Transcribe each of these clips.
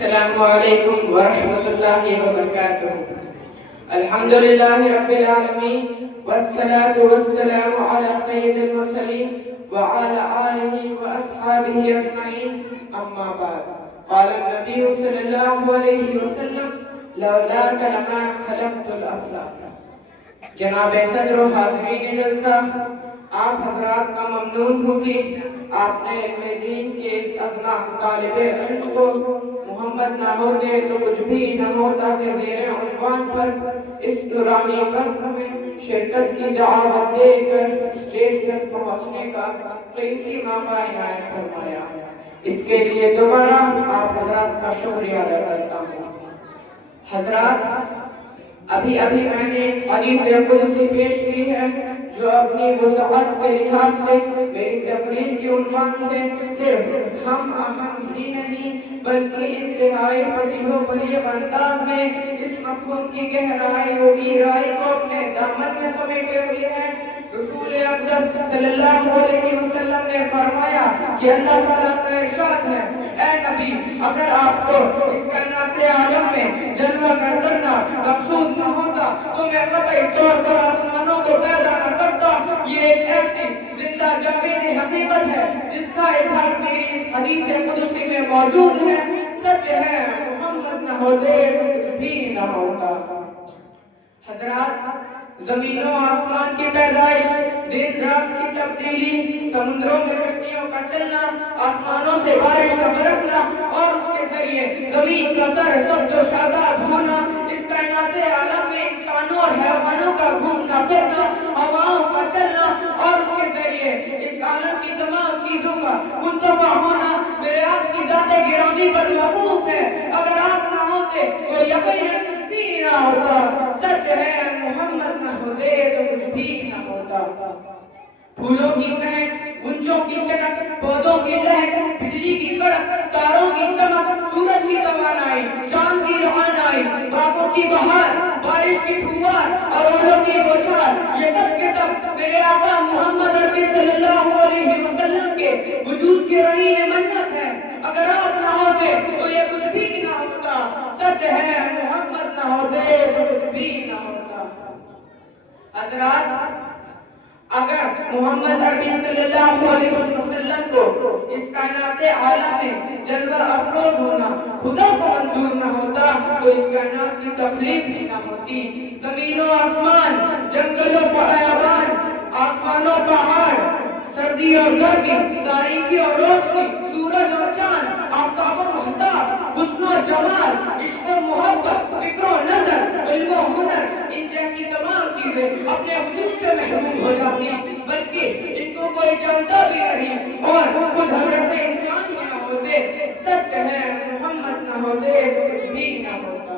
السلام علیکم ورحمۃ اللہ وبرکاتہ۔ الحمد للہ رب العالمین والصلاة والسلام علی سید المرسلین وعلی آلہ واصحابہ اجمعین، اما بعد۔ قال النبی صلی اللہ علیہ وسلم لولاک لما خلقت الافلاک۔ جناب صدر و حاضرین جلسہ، آپ حضرات کا ممنون ہوں کہ آپ نے علم دین کے اس ادنا طالب علم کو محمد نہ ہوتے تو کچھ بھی نہ ہوتا کہ زیر عنوان پر اس نورانی بزم میں شرکت کی دعوت دے کر اسٹیج تک پہنچنے کا قیمتی موقع عنایت فرمایا۔ اس کے لیے دوبارہ آپ حضرات کا شکریہ ادا کرتا ہوں۔ حضرات، ابھی میں نے حدیث قدسی پیش کی ہے جو اپنی وسعت کے لحاظ سے میری تقریر کی عنوان سے صرف ہم آہنگ ہی نہیں بلکہ انتہائی فصیح و بلیغ انداز میں اس مفہوم کی گہرائی و گہرائی کو اپنے دامن میں سمیٹے ہوئی ہے۔ رسول اقدس صلی اللہ علیہ وسلم نے فرمایا کہ اللہ تعالیٰ کا ارشاد ہے، اے نبی، اگر آپ کو اس کائنات عالم میں جلوہ گر کرنا مقصود نہ ہوتا تو میں قطعی طور پر آسمانوں کو پیدا نہ کرتا۔ یہ ایک ایسی زندہ جاوید حقیقت ہے جس کا اظہار میری اس حدیث قدسی میں موجود ہے۔ سچ ہے، محمد نہ ہوتے کچھ بھی نہ ہوتا۔ حضرات، زمین و آسمان کی پیدائش، دن رات کی تبدیلی، سمندروں میں کشتیوں کا چلنا، آسمانوں سے بارش کا برسنا اور اس کے ذریعے زمین کا سر سبز و شاداب ہونا، اس کائنات عالم میں انسانوں اور حیوانوں کا گھومنا پھرنا، ہواؤں کا چلنا اور اس کے ذریعے اس عالم کی تمام چیزوں کا منتفع ہونا میرے آپ کی ذات گرامی پر موقوف ہے۔ اگر آپ نہ ہوتے تو یقیناً کچھ بھی نہ ہوتا۔ سچ ہے، محمد نہ ہوتے تو کچھ بھی نہ ہوتا۔ پھولوں کی مہک، گنجوں کی چمک، پودوں کی لہک، بجلی کی کڑک، تاروں کی چمک، سورج کی توانائی، چاند کی روشنائی، باغوں کی بہار، بارش کی پھوار اور اولوں کی بوچھار، یہ سب کے سب میرے آقا محمد عربی صلی اللہ علیہ وسلم کے وجود کی رہین منت ہے۔ اگر آپ نہ ہوتے تو یہ کچھ بھی نہ ہوتا۔ سچ ہے، محمد نہ ہوتے تو کچھ بھی نہ ہوتا۔ حضرات، اگر محمد عربی صلی اللہ علیہ وسلم کو اس کائنات عالم میں جلوہ افروز ہونا خدا کو منظور نہ ہوتا تو اس کائنات کی تخلیق ہی نہ ہوتی۔ زمین و آسمان، جنگل و بیابان، آسمان و پہاڑ، سردی اور گرمی، تاریکی اور روشنی، سورج اور چاند، آفتاب و مہتاب، حسن و جمال، عشق و محبت، فکر و نظر، علم و ہنر، ان جیسی تمام چیزیں اپنے وجود سے محروم ہو جاتی بلکہ ان کو کوئی جانتا بھی نہیں اور خود حضرت انسان ہی نہ ہوتے۔ سچ ہے، محمد نہ ہوتے تو کچھ بھی نہ ہوتا۔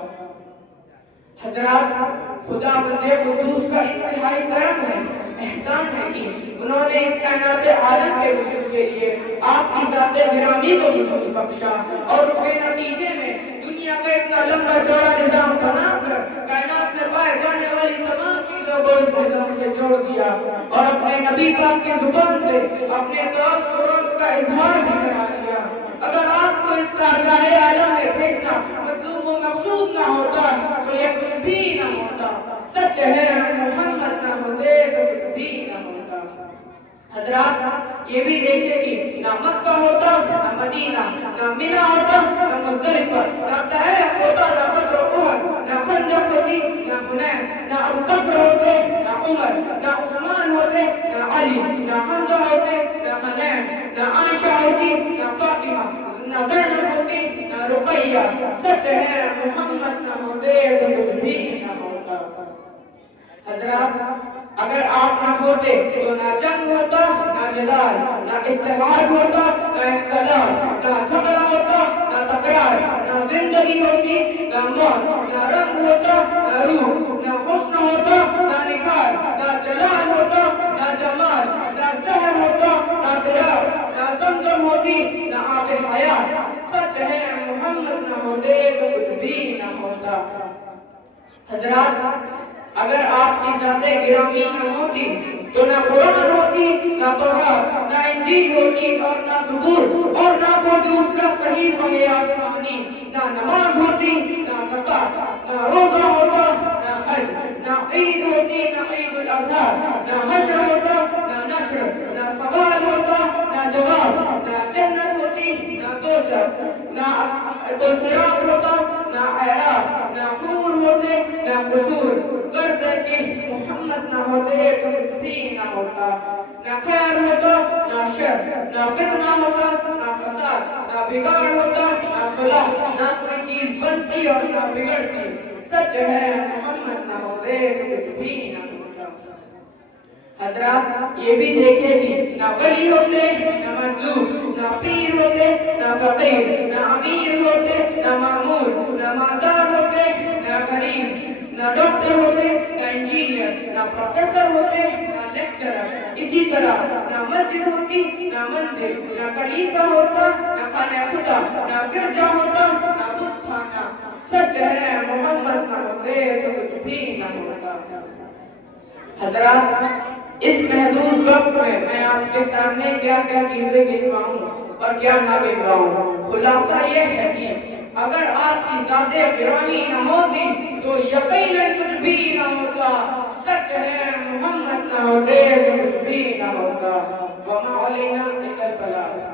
حضرات، خدا بندے قدوس کا انتہائی کرم ہے، احسان ہے کہ انہوں نے اس کائنات عالم کے وجود کے لیے آپ کی ذات گرامی کو وجود بخشا اور اس کے نتیجے میں دنیا کا اتنا لمبا چوڑا نظام بنا کر کائنات میں پائے جانے والی تمام چیزوں کو اس نظام سے جوڑ دیا اور اپنے نبی پاک کی زبان سے اپنے تاثرات کا اظہار بھی کرا دیا۔ اگر آپ کو اس کارگاہ عالم میں بھیجنا مطلوب و مقصود نہ ہوتا تو یہ کچھ بھی نہ ہوتا۔ سچ ہے، محمد نہ ہوتے تو کچھ بھی نہ ہوتا۔ حضرات، یہ بھی دیکھتے کہ نہ مکہ ہوتا، نہ مدینہ، نہ منی ہوتا، نہ مزدلفہ، نہ طائف ہوتا، نہ بدر و احد، نہ خندق ہوتی، نہ حنین، نہ ابو بکر ہوتے، نہ عمر، نہ عثمان ہوتے، نہ علی، نہ حمزہ ہوتے، نہ حنین، نہ عائشہ ہوتی، نہ فاطمہ، نہ زینب ہوتی، نہ رقیہ۔ سچ ہے، محمد نہ ہوتے تو کچھ بھی نہ ہوتا۔ حضرات، اگر آپ نہ ہوتے تو نہ جنگ ہوتا، نہ جدال، نہ اتحاد ہوتا، نہ اختلاف، نہ جھگڑا ہوتا، نہ تکرار، نہ زندگی ہوتی، نہ موت، نہ رنگ ہوتا، نہ روح، نہ حسن ہوتا، نہ نکھار، نہ جلال ہوتا، نہ جمال، نہ زہر ہوتا، نہ درار، نہ زمزم ہوتی، نہ آب حیات۔ سچ ہے، محمد نہ ہوتے تو کچھ بھی نہ ہوتا۔ حضرات، اگر آپ کی ذات گرامی نہ ہوتی تو نہ قرآن ہوتی، نہ تورات، نہ انجیل ہوتی، اور نہ زبور، اور نہ کوئی دوسرا صحیح وحی آسمانی، نہ نماز ہوتی، نہ زکات، نہ روزہ ہوتا، نہ حج، نہ عید ہوتی، نہ عید الاضحیٰ، نہ حشر ہوتا، نہ نشر، نہ سوال ہوتا، نہ جواب، نہ جنت ہوتی، نہ دوزخ، نہ صراط ہوتا، نہ اعراف، نہ حور ہوتے، نہ قصور، غرض ہے کہ محمد نہ ہوتے تو کچھ بھی نہ ہوتا، نہ خیر ہوتا، نہ شر، نہ فتنہ ہوتا، نہ فساد، نہ بگاڑ ہوتا، نہ صلح، نہ کوئی چیز بنتی اور نہ بگڑتی۔ سچ ہے محمد نہ ہوتے تو کچھ بھی نہ ہوتا۔ حضرات یہ بھی دیکھیں کہ نہ ولی ہوتے، نہ منظور، نہ پیر ہوتے، نہ فقیر، نہ امیر ہوتے، نہ معمور، نہ مالدار ہوتے، نہ غریب، نہ ڈاکٹر ہوتے، نہ انجینئر، نہ پروفیسر ہوتے، نہ لیکچرر، اسی طرح نہ مسجد ہوتی، نہ مندر، نہ کلیسا ہوتا، نہ خانہ خدا، نہ گرجا ہوتا، نہ بت خانہ۔ سچ ہے محمد نہ ہوتے تو کچھ بھی نہ ہوتا۔ حضرات اس محدود وقت میں آپ کے سامنے کیا کیا چیزیں گنواؤں اور کیا نہ گنواؤں، خلاصہ یہ ہے کہ اگر آپ کی ذات گرامی نہ ہوتی تو یقیناً کچھ بھی نہ ہوتا۔ سچ ہے محمد نہ ہوتے تو کچھ بھی نہ ہوتا۔ وَمَا عَلَيْنَا إِلَّا الْبَلَاغُ۔